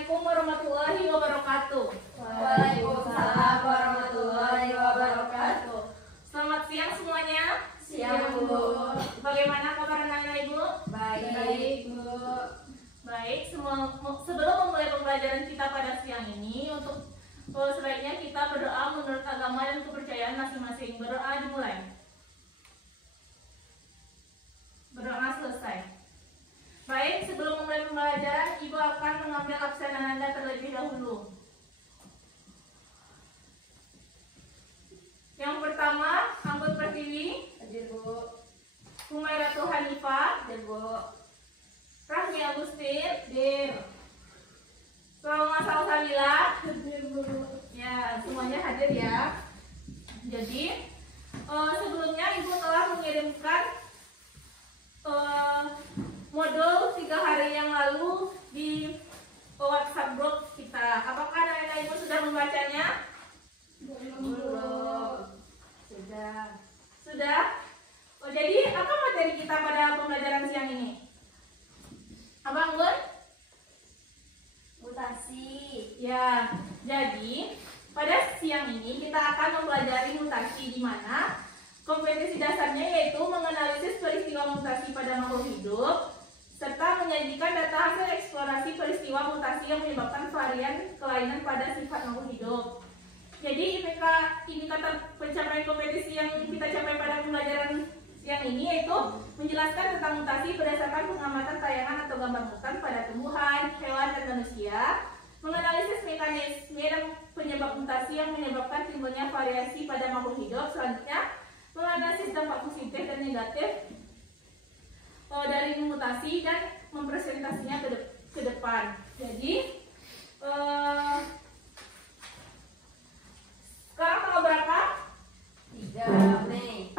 Assalamualaikum warahmatullahi wabarakatuh. Waalaikumsalam warahmatullahi wabarakatuh. Selamat siang semuanya. Siang, Bu. Bagaimana kabar anak-anak Ibu? Baik, Bu. Baik, sebelum memulai pembelajaran kita pada siang ini, untuk sebaiknya kita berdoa menurut agama dan kepercayaan masing-masing. Berdoa dimulai. Berdoa selesai. Baik, sebelum memulai pembelajaran, Ibu akan mengambil absen Anda terlebih dahulu. Yang pertama, Anggun Pertiwi. Hadir, Bu. Humairatu Hanifah. Hadir, Bu. Rahmi Agustin. Hadir. Salma Salsabila. Hadir, Bu. Ya, semuanya hadir ya. Jadi, sebelumnya Ibu telah mengirimkan modul 3 hari yang lalu di WhatsApp group kita. Apakah anak-anak Ibu sudah membacanya? Belum. Sudah. Sudah? Jadi apa materi kita pada pembelajaran siang ini? Apa, Anggun? Mutasi. Ya, jadi pada siang ini kita akan mempelajari mutasi, di mana kompetensi dasarnya yaitu menganalisis peristiwa mutasi pada makhluk hidup serta menyajikan data hasil eksplorasi peristiwa mutasi yang menyebabkan varian kelainan pada sifat makhluk hidup. Jadi indikator pencapaian kompetensi yang kita capai pada pembelajaran siang ini yaitu menjelaskan tentang mutasi berdasarkan pengamatan tayangan atau gambar mutan pada tumbuhan, hewan, dan manusia, menganalisis mekanisme dan penyebab mutasi yang menyebabkan timbulnya variasi pada makhluk hidup. Selanjutnya, menganalisis dampak positif dan negatif dari mutasi dan mempresentasinya ke depan. Jadi sekarang tanggal berapa? 3 Mei.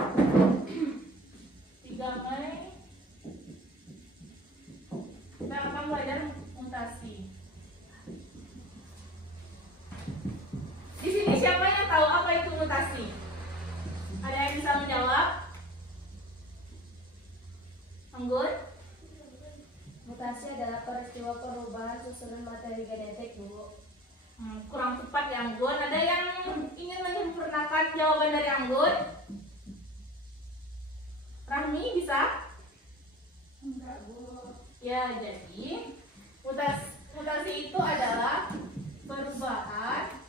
3 Mei. Kita akan belajar mutasi. Di sini siapa yang tahu apa itu mutasi? Ada yang bisa menjawab? Anggun? Mutasi adalah peristiwa perubahan susunan materi genetik, Bu. Kurang tepat ya, Anggun. Ada yang ingin menyempurnakan jawaban dari Anggun? Rahmi bisa? Enggak, Bu. Ya, jadi mutasi itu adalah perubahan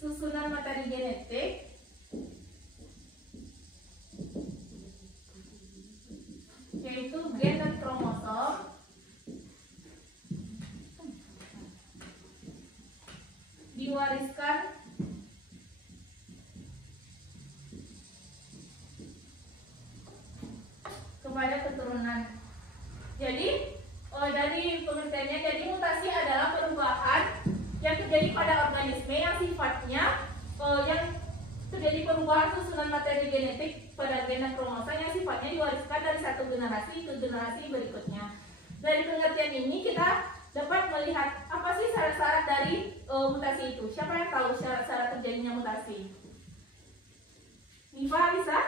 susunan materi genetik yaitu gen dan kromosom diwariskan kepada keturunan. Jadi dari pengertiannya, jadi mutasi adalah perubahan yang terjadi pada organisme yang sifatnya yang terjadi perubahan susunan materi genetik pada gen dan kromosom yang sifatnya diwariskan dari satu generasi ke generasi berikutnya. Dari pengertian ini kita dapat melihat apa sih syarat-syarat dari mutasi itu. Siapa yang tahu syarat-syarat terjadinya mutasi? Nifa bisa?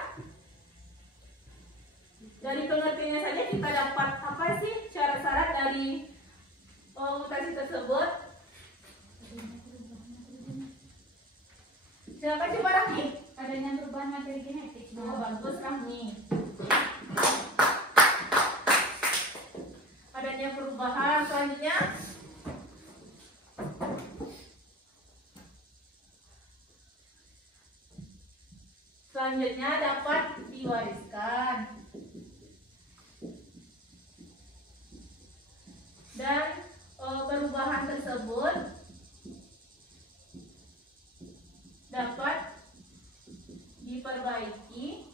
Dari pengertiannya saja kita dapat apa sih syarat-syarat dari mutasi tersebut? Silakan coba Rahmi. Adanya perubahan materi genetik. Bagus Rahmi. Adanya perubahan. Selanjutnya dapat diwariskan. Dan perubahan tersebut dapat diperbaiki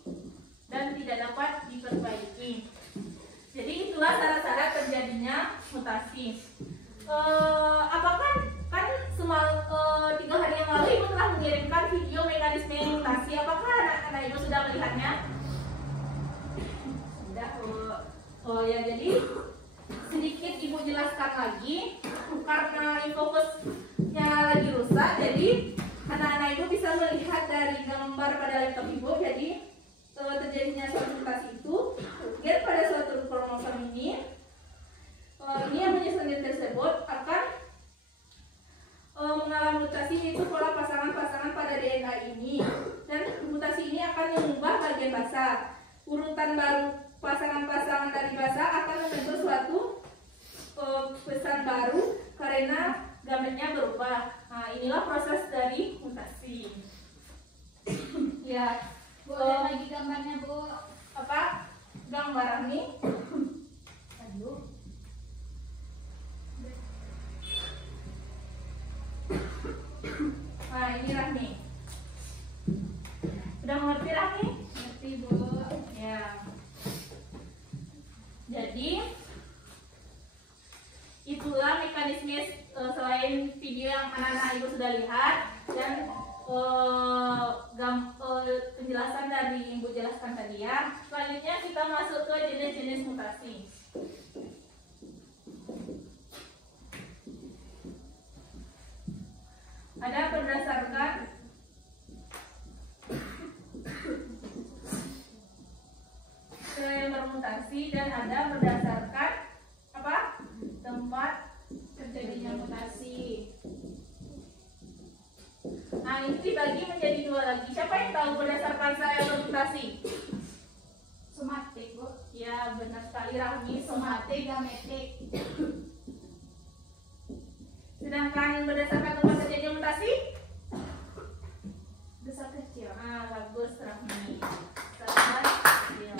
dan tidak dapat diperbaiki. Jadi itulah syarat-syarat terjadinya mutasi. Apakah kan 3 hari yang lalu Ibu telah mengirimkan video mekanisme mutasi. Apakah anak-anak Ibu sudah melihatnya? Sudah, Bu. Oh ya, jadi sedikit Ibu jelaskan lagi karena infocusnya lagi rusak. Jadi anak-anak Ibu bisa melihat dari gambar pada laptop Ibu. Jadi terjadinya suatu mutasi itu gen pada suatu kromosom ini yang karena gametnya berubah. Nah, inilah proses dari mutasi. Ya, Boleh lagi gambarnya, Bu? apa gambaran nih? Aduh. Nah, inilah nih. Udah mengerti lah nih? Ngerti, Bu. Ya. Jadi itulah mekanisme selain video yang anak-anak ibu sudah lihat dan penjelasan dari ibu jelaskan tadi ya. Selanjutnya kita masuk ke jenis-jenis mutasi. Ada berdasarkan yang bermutasi dan ada berdasarkan apa? Tempat terjadinya mutasi. Nah, ini dibagi menjadi dua lagi. Siapa yang tahu berdasarkan sel yang bermutasi? Somatik, Bu. Ya, benar sekali Rahmi, somatik, gametik. Sedangkan berdasarkan tempat terjadinya mutasi? Besar kecil. Ah, bagus Rahmi. Besar kecil.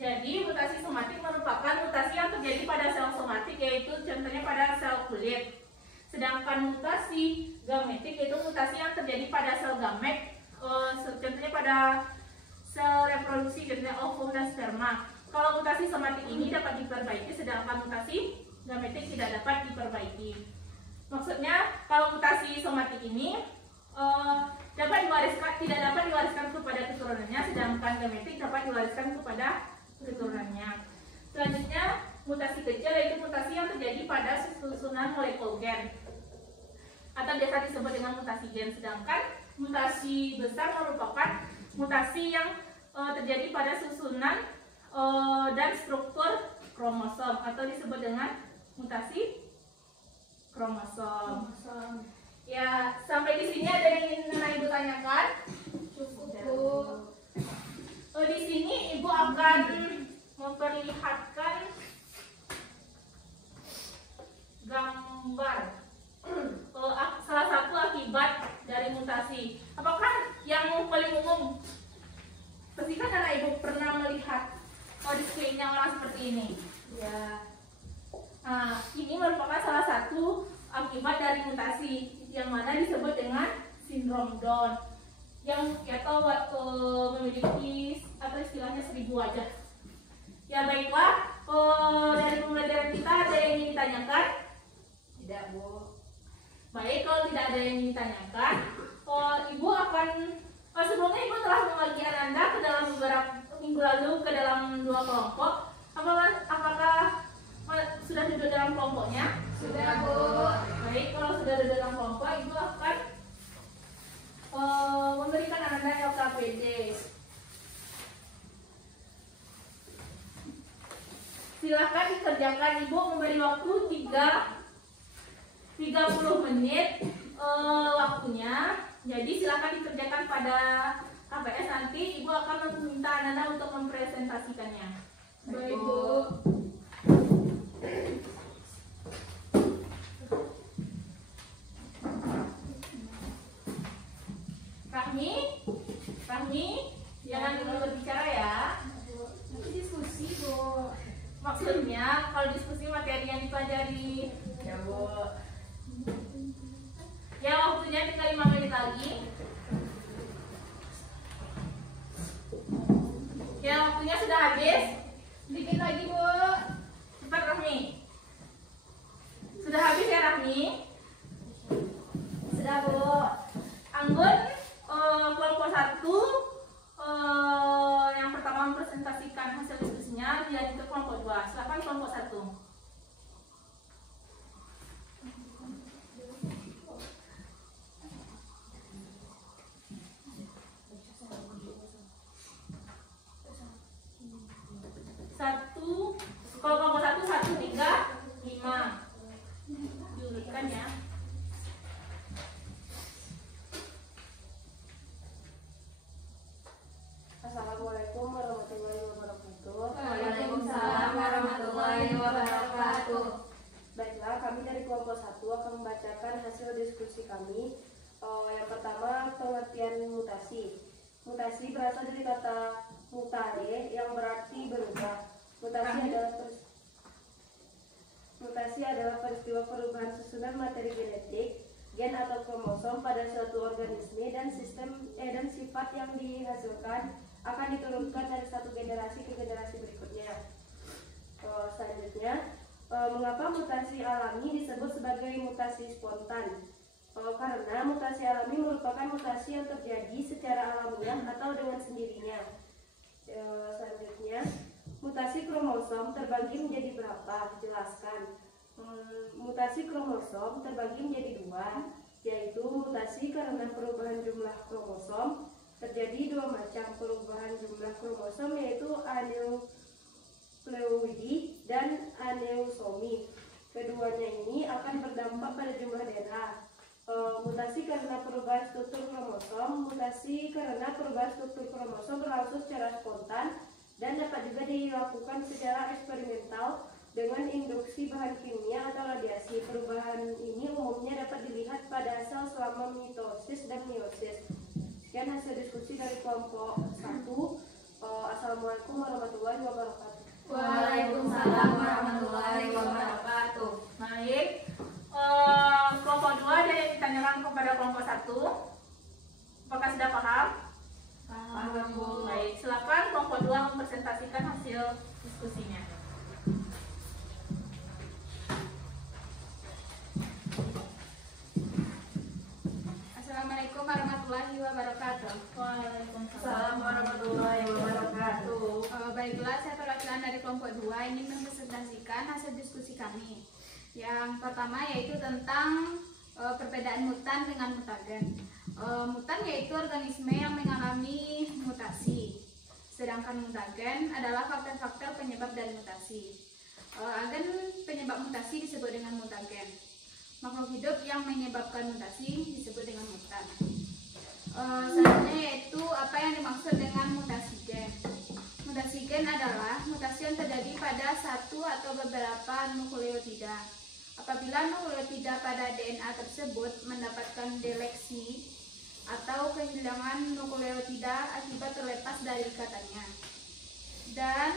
Jadi mutasi somatik merupakan mutasi yang terjadi pada sel somatik, yaitu contohnya pada sel kulit. Sedangkan mutasi gametik yaitu mutasi yang terjadi pada sel gamet, contohnya pada sel reproduksi, contohnya ovum dan sperma. Kalau mutasi somatik ini dapat diperbaiki, sedangkan mutasi gametik tidak dapat diperbaiki. Maksudnya kalau mutasi somatik ini tidak dapat diwariskan kepada keturunannya, sedangkan gametik dapat diwariskan kepada keturunannya. Selanjutnya mutasi kecil yaitu mutasi yang terjadi pada susunan molekul gen atau biasa disebut dengan mutasi gen. Sedangkan mutasi besar merupakan mutasi yang terjadi pada susunan dan struktur kromosom atau disebut dengan mutasi kromosom. Ya, sampai di sini ada yang ingin Ibu tanyakan? Cukup, Bu. Di sini Ibu akan memperlihatkan gambar salah satu akibat dari mutasi. Apakah yang paling umum? Pastikan anak Ibu pernah melihat di sekelilingnya orang seperti ini. Ya. Nah, ini merupakan salah satu akibat dari mutasi yang mana disebut dengan sindrom Down, yang atau memiliki atau istilahnya 1000 wajah. Ya baiklah, dari pembelajaran kita ada yang ingin ditanyakan? Tidak, Bu. Baik, kalau tidak ada yang ingin ditanyakan, Ibu akan sebelumnya Ibu telah membagi Anda ke dalam beberapa minggu lalu ke dalam 2 kelompok. Apakah sudah duduk dalam kelompoknya? Sudah, Bu. Baik, kalau sudah duduk dalam kelompok, Ibu akan memberikan Anda LKPD. Silahkan dikerjakan. Ibu memberi waktu 30 menit waktunya. Jadi silahkan dikerjakan pada KPS. Nanti Ibu akan meminta Anda untuk mempresentasikannya. Baik, Bu. Rahmi, jangan dulu berbicara ya. Nanti diskusi, Bu. Maksudnya kalau diskusi materi yang dipelajari. Ya, Bu. Ya, waktunya tinggal 5 menit lagi. Ya, waktunya sudah habis. Dikit lagi, Bu. Cepat Rahmi. Sudah habis ya Rahmi? Sudah, Bu. Anggun kelompok 1 yang pertama mempresentasikan hasil diskusinya, dilanjut ke kelompok 2. Silakan kelompok 1. Kalau kelompok 1, 1, 3, 5. Diurutkan ya. Assalamualaikum warahmatullahi wabarakatuh. Waalaikumsalam warahmatullahi wabarakatuh. Baiklah, mutasi berasal dari kata mutare yang berarti berubah. Mutasi adalah peristiwa perubahan susunan materi genetik, gen atau kromosom pada suatu organisme dan dan sifat yang dihasilkan akan diturunkan dari satu generasi ke generasi berikutnya. Selanjutnya, mengapa mutasi alami disebut sebagai mutasi spontan? Karena mutasi alami merupakan mutasi yang terjadi secara alamiah atau dengan sendirinya. Selanjutnya, mutasi kromosom terbagi menjadi berapa? Jelaskan. Mutasi kromosom terbagi menjadi dua, yaitu mutasi karena perubahan jumlah kromosom. Terjadi dua macam perubahan jumlah kromosom, yaitu aneuploidi dan aneusomi. Keduanya ini akan berdampak pada jumlah DNA. Mutasi karena perubahan struktur kromosom. Mutasi karena perubahan struktur kromosom berlangsung secara spontan dan dapat juga dilakukan secara eksperimental dengan induksi bahan kimia atau radiasi. Perubahan ini umumnya dapat dilihat pada sel selama mitosis dan meiosis. Sekian hasil diskusi dari kelompok 1. Assalamualaikum warahmatullahi wabarakatuh. Waalaikumsalam warahmatullahi wabarakatuh. Baik, kelompok 2 ada yang ditanyakan kepada kelompok 1. Apakah sudah paham? Paham, Bu. Baik, silakan kelompok 2 mempresentasikan hasil diskusinya. Assalamualaikum warahmatullahi wabarakatuh. Waalaikumsalam warahmatullahi wabarakatuh. Baiklah, saya perwakilan dari kelompok 2 ingin mempresentasikan hasil diskusi kami. Yang pertama yaitu tentang perbedaan mutan dengan mutagen. Mutan yaitu organisme yang mengalami mutasi, sedangkan mutagen adalah faktor-faktor penyebab dari mutasi. Agen penyebab mutasi disebut dengan mutagen. Makhluk hidup yang menyebabkan mutasi disebut dengan mutan. Selanjutnya yaitu apa yang dimaksud dengan mutasi gen. Mutasi gen adalah mutasi yang terjadi pada satu atau beberapa nukleotida. Apabila nukleotida pada DNA tersebut mendapatkan deleksi atau kehilangan nukleotida akibat terlepas dari ikatannya, dan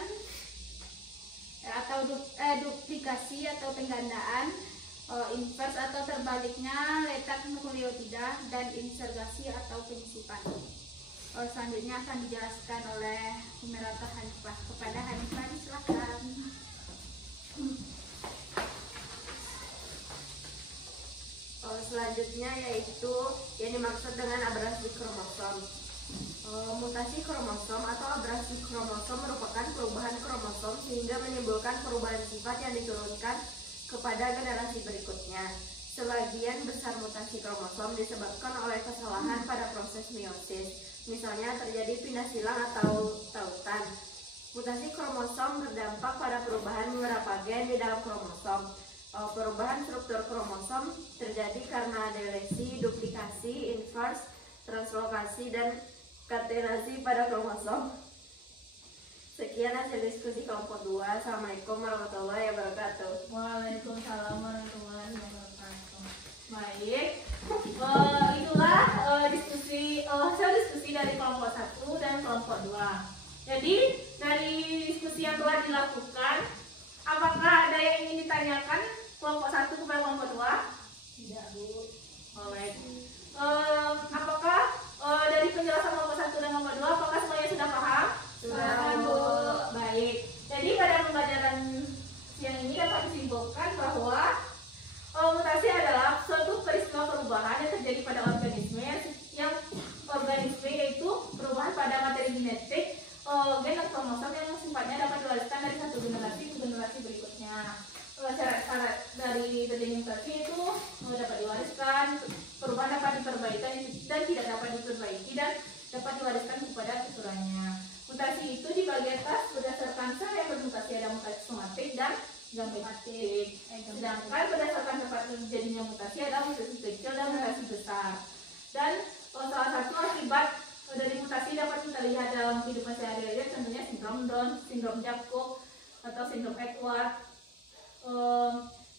atau duplikasi atau penggandaan, invers atau terbaliknya letak nukleotida, dan insergasi atau penyusupan. Selanjutnya akan dijelaskan oleh Umerata Hanifah. Kepada Hanifah silakan. Selanjutnya yaitu yang dimaksud dengan abrasi kromosom. Mutasi kromosom atau abrasi kromosom merupakan perubahan kromosom sehingga menimbulkan perubahan sifat yang diturunkan kepada generasi berikutnya. Sebagian besar mutasi kromosom disebabkan oleh kesalahan pada proses meiosis, misalnya terjadi pindah silang atau tautan. Mutasi kromosom berdampak pada perubahan beberapa gen di dalam kromosom. Perubahan struktur kromosom terjadi karena deleksi, duplikasi, invers, translokasi, dan katenasi pada kromosom. Sekian hasil diskusi kelompok 2. Assalamualaikum warahmatullahi wabarakatuh. Waalaikumsalam warahmatullahi wabarakatuh. Baik, itulah hasil diskusi dari kelompok 1 dan kelompok 2. Jadi dari diskusi yang telah dilakukan, apakah ada yang ingin ditanyakan kelompok 1 kepada kelompok 2? Tidak, Bu. Baik. Apakah dari penjelasan kelompok 1 dan kelompok 2, apakah semuanya sudah paham? Sudah, Bu. Baik. Jadi pada pembelajaran yang ini dapat disimpulkan bahwa mutasi adalah suatu peristiwa perubahan yang terjadi pada organisme yaitu perubahan pada materi genetik, gen atau kromosom yang sifatnya dapat diwariskan dari satu generasi ke generasi berikutnya. Syarat-syarat dari terjadi mutasi itu dapat diwariskan, perubahan dapat diperbaiki dan tidak dapat diperbaiki, dan dapat diwariskan kepada keturunannya. Mutasi itu dibagi atas berdasarkan sel yang bermutasi, ada mutasi somatik dan gametik. Sedangkan berdasarkan tempat terjadinya mutasi ada mutasi kecil dan mutasi besar. Dan salah satu akibat dari mutasi dapat kita lihat dalam kehidupan sehari-hari, contohnya sindrom Down, sindrom Jacob, atau sindrom Edward.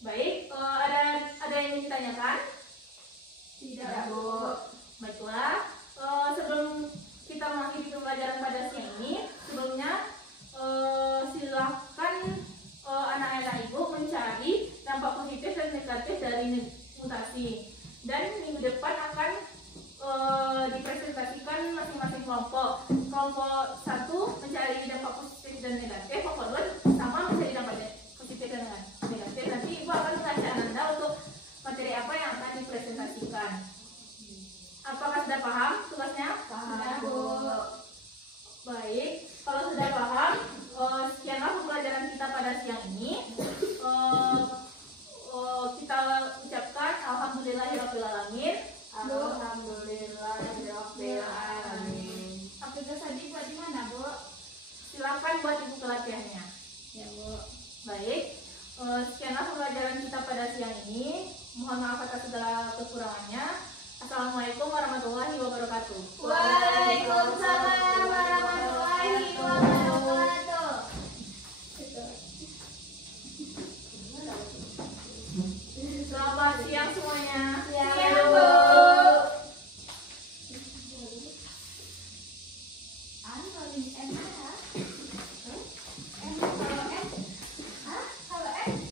Baik, ada yang ingin ditanyakan? Tidak, Bu. Baiklah, sebelum kita kita mengakhiri pembelajaran pada siang ini, sebelumnya silahkan anak-anak ibu mencari dampak positif dan negatif dari mutasi. Dan minggu depan akan dipresentasikan masing-masing kelompok. Kelompok 1 mencari dampak positif dan negatif, kelompok 2 sama mencari dampak positif dan negatif. Nanti ibu akan mengajak Anda untuk materi apa yang akan dipresentasikan. Apakah sudah paham tugasnya? Paham, Bu. Baik, kalau sudah paham, sekianlah pembelajaran kita pada siang ini. Kita ucapkan alhamdulillahirobbilalamin. Alhamdulillahirobbilalamin. Aplikasi tadi buat di mana, Bu? Silakan buat ibu pelatihannya. Ya, Bu. Baik, sekianlah pembelajaran kita pada siang ini. Mohon maaf atas segala kekurangannya. Assalamualaikum warahmatullahi wabarakatuh.